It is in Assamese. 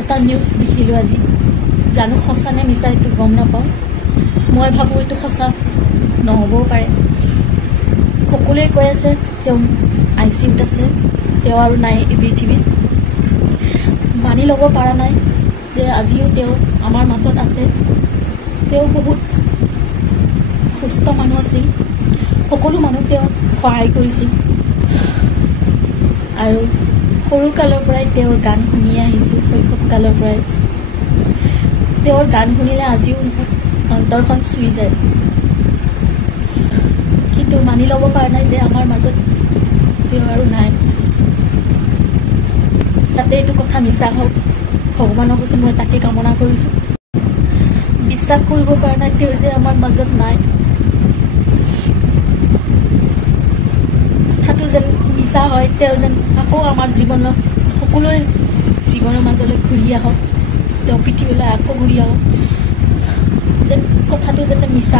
এটা নিউজ দেখিলোঁ আজি, জানো সঁচা নে মিছা এইটো গম নাপাওঁ। মই ভাবোঁ এইটো সঁচা নহ'বও পাৰে। সকলোৱে কৈ আছে তেওঁ ICUত আছে, তেওঁ আৰু নাই এই পৃথিৱীত। মানি ল'ব পৰা নাই যে আজিও তেওঁ আমাৰ মাজত আছে। তেওঁ বহুত সুস্থ মানুহ আছিল, সকলো মানুহ তেওঁক সহায় কৰিছিল আৰু সৰুকালৰ পৰাই তেওঁৰ গান শুনি আহিছোঁ। শৈশৱকালৰ পৰাই তেওঁৰ গান শুনিলে আজিও অন্তৰখন চুই যায়। কিন্তু মানি ল'ব পৰা নাই যে আমাৰ মাজত তেওঁ আৰু নাই। যাতে এইটো কথা মিছা হওক, ভগৱানৰ কৈছে মই তাকে কামনা কৰিছোঁ। বিশ্বাস কৰিব পৰা নাই তেওঁ যে আমাৰ মাজত নাই। কথাটো যেন মিছা হয়, তেওঁ যেন আকৌ আমাৰ জীৱনৰ সকলোৰে জীৱনৰ মাজলৈ ঘূৰি আহক, তেওঁ পৃথিৱীলৈ আকৌ ঘূৰি আহক, যেন কথাটো যাতে মিছা